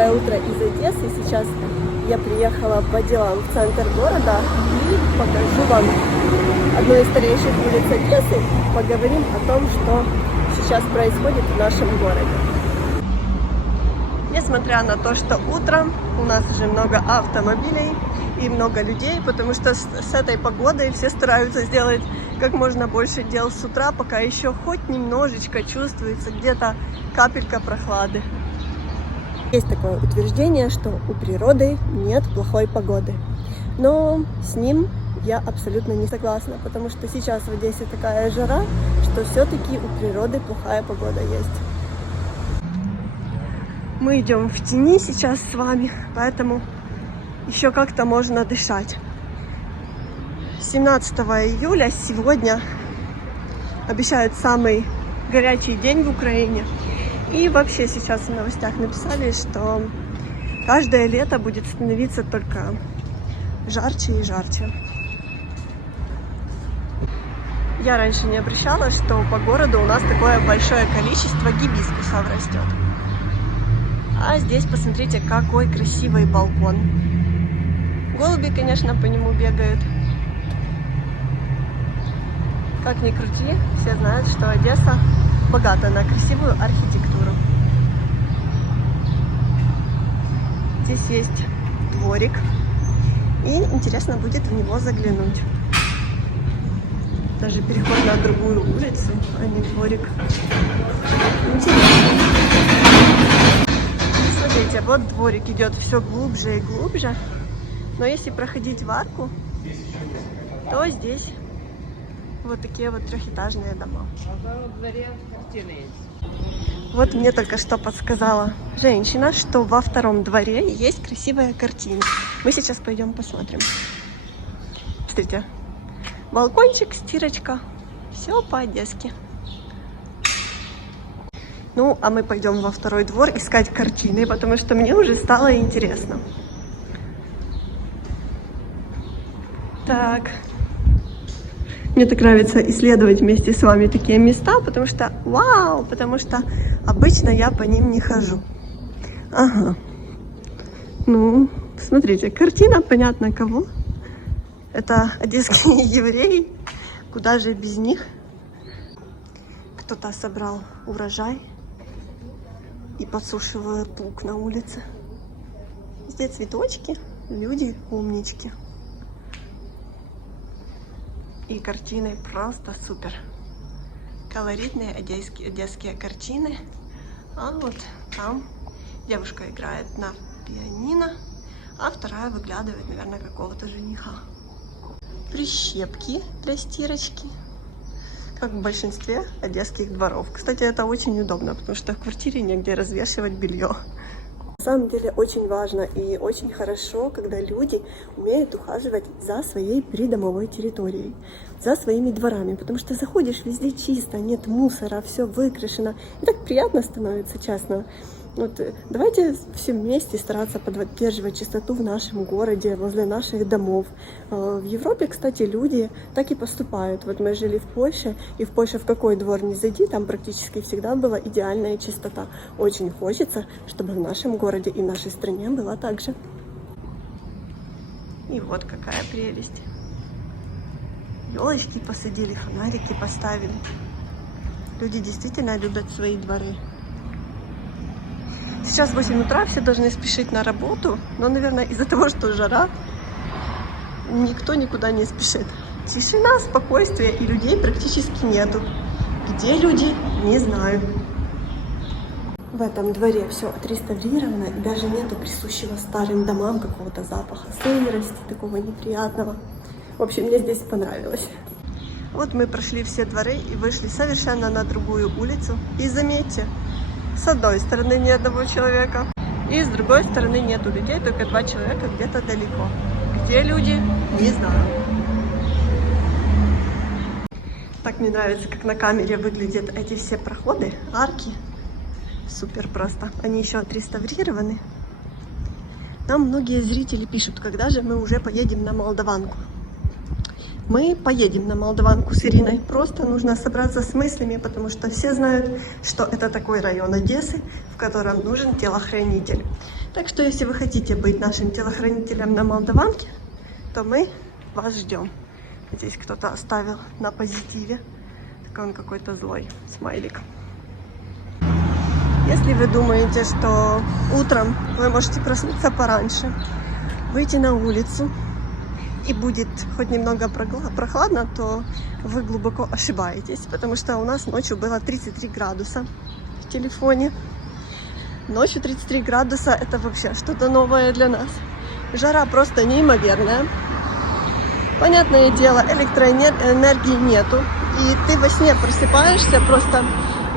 Доброе утро из Одессы. Сейчас я приехала по делам в центр города и покажу вам одну из старейших улиц Одессы. Поговорим о том, что сейчас происходит в нашем городе. Несмотря на то, что утром у нас уже много автомобилей и много людей, потому что с этой погодой все стараются сделать как можно больше дел с утра, пока еще хоть немножечко чувствуется где-то капелька прохлады. Есть такое утверждение, что у природы нет плохой погоды. Но с ним я абсолютно не согласна, потому что сейчас в Одессе такая жара, что все-таки у природы плохая погода есть. Мы идем в тени сейчас с вами, поэтому еще как-то можно дышать. 17 июля сегодня обещают самый горячий день в Украине. И вообще сейчас в новостях написали, что каждое лето будет становиться только жарче и жарче. Я раньше не обращала, что по городу у нас такое большое количество гибискусов растет. А здесь посмотрите, какой красивый балкон. Голуби, конечно, по нему бегают. Как ни крути, все знают, что Одесса богата на красивую архитектуру. Здесь есть дворик, и интересно будет в него заглянуть. Даже переход на другую улицу, а не дворик. Интересно. Смотрите, вот дворик идет все глубже и глубже, но если проходить в арку, то здесь вот такие вот трехэтажные дома. Вот мне только что подсказала женщина, что во втором дворе есть красивая картина. Мы сейчас пойдем посмотрим. Смотрите, балкончик, стирочка, все по-одесски. Ну, а мы пойдем во второй двор искать картины, потому что мне уже стало интересно. Так. Мне так нравится исследовать вместе с вами такие места, потому что, вау, потому что обычно я по ним не хожу. Ага. Ну, смотрите, картина, понятно кого. Это одесские евреи. Куда же без них? Кто-то собрал урожай и подсушивает лук на улице. Здесь цветочки, люди умнички. И картины просто супер. Колоритные одесские картины. А вот там девушка играет на пианино, а вторая выглядывает, наверное, какого-то жениха. Прищепки для стирочки, как в большинстве одесских дворов. Кстати, это очень удобно, потому что в квартире негде развешивать белье. На самом деле очень важно и очень хорошо, когда люди умеют ухаживать за своей придомовой территорией, за своими дворами, потому что заходишь, везде чисто, нет мусора, все выкрашено, и так приятно становится, честно. Вот, давайте все вместе стараться поддерживать чистоту в нашем городе, возле наших домов. В Европе, кстати, люди так и поступают. Вот мы жили в Польше, и в Польше в какой двор ни зайди, там практически всегда была идеальная чистота. Очень хочется, чтобы в нашем городе и в нашей стране было так же. И вот какая прелесть. Елочки посадили, фонарики поставили. Люди действительно любят свои дворы. Сейчас 8 утра, все должны спешить на работу, но, наверное, из-за того, что жара, никто никуда не спешит. Тишина, спокойствие, и людей практически нету. Где люди, не знаю. В этом дворе все отреставрировано, и даже нету присущего старым домам какого-то запаха сырости, такого неприятного. В общем, мне здесь понравилось. Вот мы прошли все дворы и вышли совершенно на другую улицу. И заметьте, с одной стороны ни одного человека, и с другой стороны нету людей, только 2 человека где-то далеко. Где люди, не знаю. Так мне нравится, как на камере выглядят эти все проходы, арки. Супер просто. Они еще отреставрированы. Нам многие зрители пишут, когда же мы уже поедем на Молдаванку. Мы поедем на Молдаванку с Ириной. Просто нужно собраться с мыслями, потому что все знают, что это такой район Одессы, в котором нужен телохранитель. Так что, если вы хотите быть нашим телохранителем на Молдаванке, то мы вас ждем. Здесь кто-то оставил на позитиве. Так он какой-то злой смайлик. Если вы думаете, что утром вы можете проснуться пораньше, выйти на улицу и будет хоть немного прохладно, то вы глубоко ошибаетесь, потому что у нас ночью было 33 градуса в телефоне. Ночью 33 градуса — это вообще что-то новое для нас. Жара просто неимоверная. Понятное дело, электроэнергии нету, и ты во сне просыпаешься просто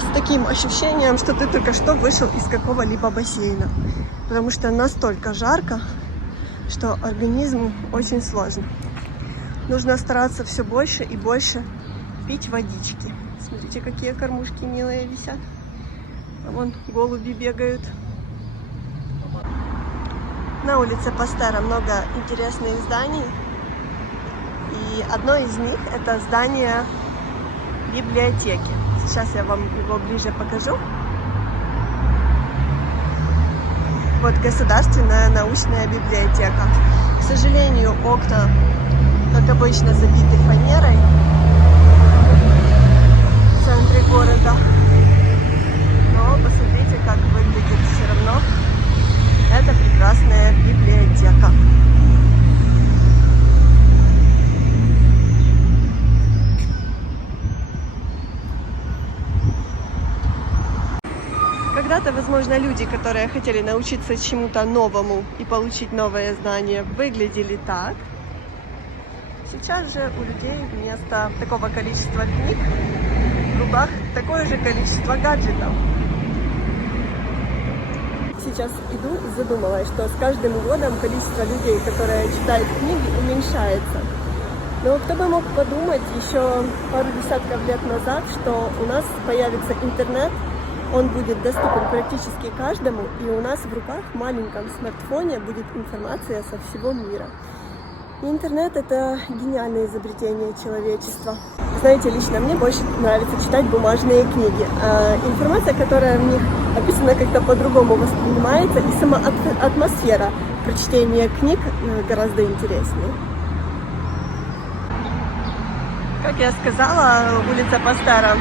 с таким ощущением, что ты только что вышел из какого-либо бассейна, потому что настолько жарко, что организму очень сложно. Нужно стараться все больше и больше пить водички. Смотрите, какие кормушки милые висят. А вон голуби бегают. На улице Пастера много интересных зданий. И одно из них — это здание библиотеки. Сейчас я вам его ближе покажу. Вот Государственная научная библиотека. К сожалению, окна, как обычно, забиты фанерой в центре города. Но посмотрите, как выглядит все равно эта прекрасная библиотека. Когда-то, возможно, люди, которые хотели научиться чему-то новому и получить новые знания, выглядели так. Сейчас же у людей вместо такого количества книг в руках такое же количество гаджетов. Сейчас иду и задумалась, что с каждым годом количество людей, которые читают книги, уменьшается. Но кто бы мог подумать еще пару десятков лет назад, что у нас появится интернет, он будет доступен практически каждому, и у нас в руках, в маленьком смартфоне, будет информация со всего мира. И интернет — это гениальное изобретение человечества. Знаете, лично мне больше нравится читать бумажные книги. Информация, которая в них описана, как-то по-другому воспринимается, и сама атмосфера прочтения книг гораздо интереснее. Как я сказала, улица Пастера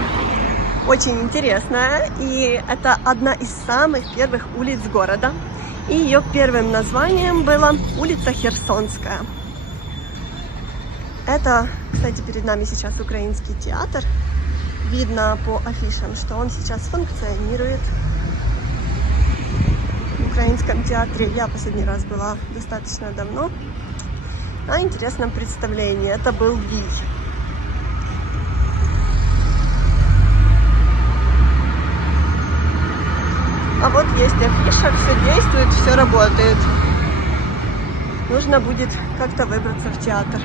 очень интересная, и это одна из самых первых улиц города. И ее первым названием была улица Херсонская. Это, кстати, перед нами сейчас украинский театр. Видно по афишам, что он сейчас функционирует. В украинском театре я последний раз была достаточно давно на интересном представлении. Это был Вий. А вот есть афиша, все действует, все работает. Нужно будет как-то выбраться в театр.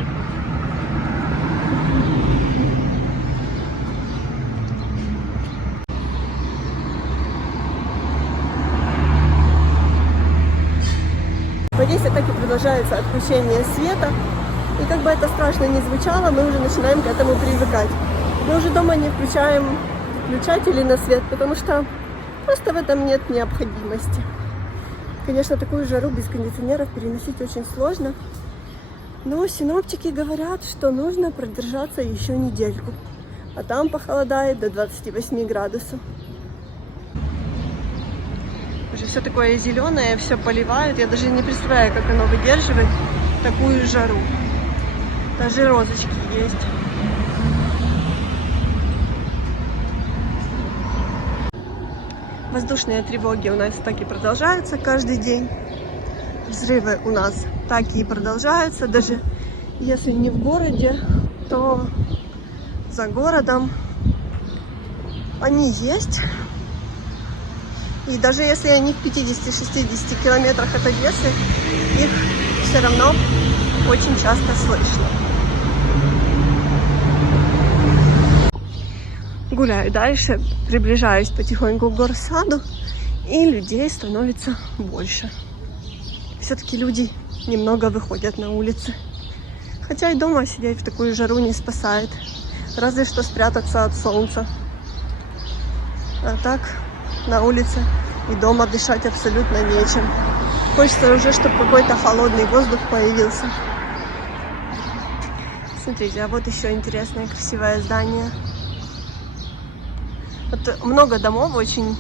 В Одессе так и продолжается отключение света. И как бы это страшно ни звучало, мы уже начинаем к этому привыкать. Мы уже дома не включаем включатели на свет, потому что просто в этом нет необходимости. Конечно, такую жару без кондиционеров переносить очень сложно. Но синоптики говорят, что нужно продержаться еще недельку. А там похолодает до 28 градусов. Уже все такое зеленое, все поливают. Я даже не представляю, как оно выдерживает такую жару. Даже розочки есть. Воздушные тревоги у нас так и продолжаются каждый день. Взрывы у нас так и продолжаются. Даже если не в городе, то за городом они есть. И даже если они в 50-60 километрах от Одессы, их все равно очень часто слышно. Гуляю дальше, приближаюсь потихоньку к горсаду, и людей становится больше. Все-таки люди немного выходят на улицы. Хотя и дома сидеть в такую жару не спасает. Разве что спрятаться от солнца. А так на улице и дома дышать абсолютно нечем. Хочется уже, чтобы какой-то холодный воздух появился. Смотрите, а вот еще интересное, красивое здание. Вот много домов очень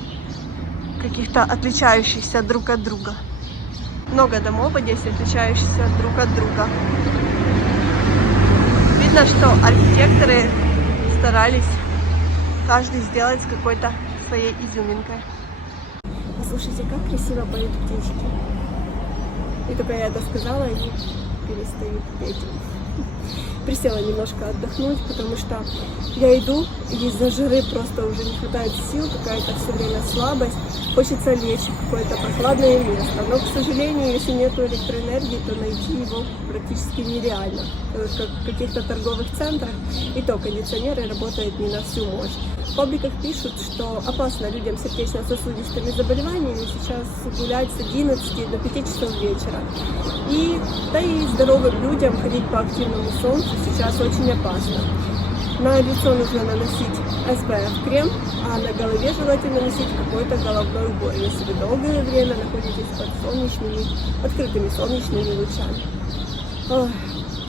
каких-то отличающихся друг от друга. Много домов в Одессе, отличающихся друг от друга. Видно, что архитекторы старались каждый сделать с какой-то своей изюминкой. Слушайте, как красиво поют птички. И только я это сказала, они перестают петь. Присела немножко отдохнуть, потому что я иду, и из-за жары просто уже не хватает сил, какая-то все время слабость. Хочется лечь в какое-то прохладное место. Но, к сожалению, если нет электроэнергии, то найти его практически нереально. Как в каких-то торговых центрах, и то кондиционеры работают не на всю мощь. В пабликах пишут, что опасно людям с сердечно-сосудистыми заболеваниями сейчас гулять с 11 до 5 часов вечера. Да и здоровым людям ходить по активному солнцу сейчас очень опасно. На лицо нужно наносить SPF крем, а на голове желательно носить какой-то головной убор, если вы долгое время находитесь под открытыми солнечными лучами. Ох,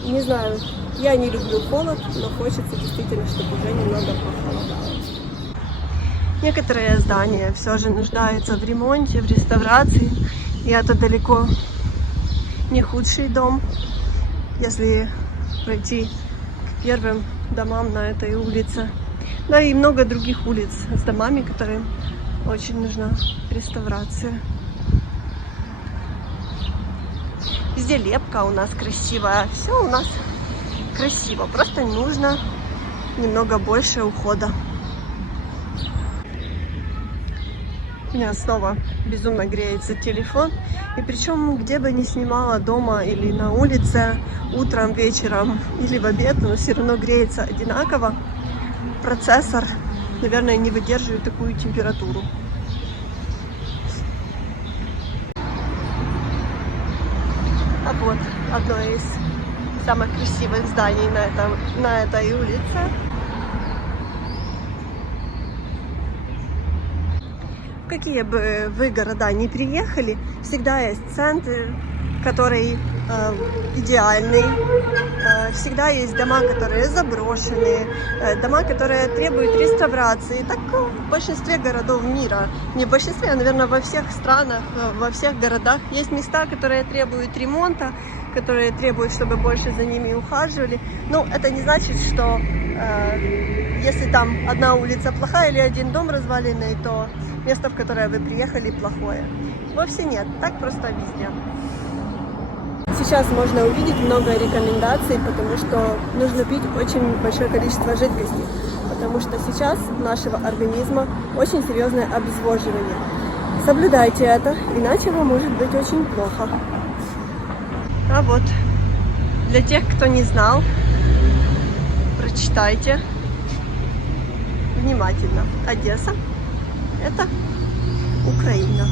не знаю, я не люблю холод, но хочется действительно, чтобы уже немного похолодало. Некоторые здания все же нуждаются в ремонте, в реставрации, и это далеко не худший дом, если пройти к первым домам на этой улице. Да и много других улиц с домами, которым очень нужна реставрация. Везде лепка у нас красивая, все у нас красиво, просто нужно немного больше ухода. У меня снова безумно греется телефон, и причем где бы ни снимала, дома или на улице, утром, вечером или в обед, но все равно греется одинаково. Процессор, наверное, не выдерживает такую температуру. А вот одно из самых красивых зданий на этой улице. В какие бы вы города ни приехали, всегда есть центр, который идеальный. Всегда есть дома, которые заброшены, дома, которые требуют реставрации. Так в большинстве городов мира. Не в большинстве, а, наверное, во всех странах, во всех городах есть места, которые требуют ремонта, которые требуют, чтобы больше за ними ухаживали. Но это не значит, что если там одна улица плохая или один дом разваленный, то место, в которое вы приехали, плохое. Вовсе нет, так просто везде. Сейчас можно увидеть много рекомендаций, потому что нужно пить очень большое количество жидкости, потому что сейчас у нашего организма очень серьезное обезвоживание. Соблюдайте это, иначе вам может быть очень плохо. А вот, для тех, кто не знал, прочитайте внимательно. Одесса – это Украина.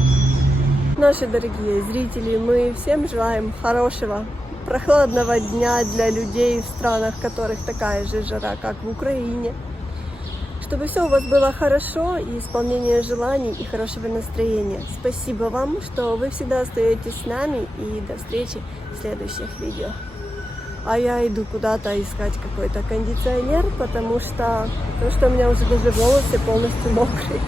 Наши дорогие зрители, мы всем желаем хорошего, прохладного дня для людей в странах, в которых такая же жара, как в Украине. Чтобы все у вас было хорошо, и исполнение желаний, и хорошего настроения. Спасибо вам, что вы всегда остаетесь с нами, и до встречи в следующих видео. А я иду куда-то искать какой-то кондиционер, потому что у меня уже даже волосы полностью мокрые.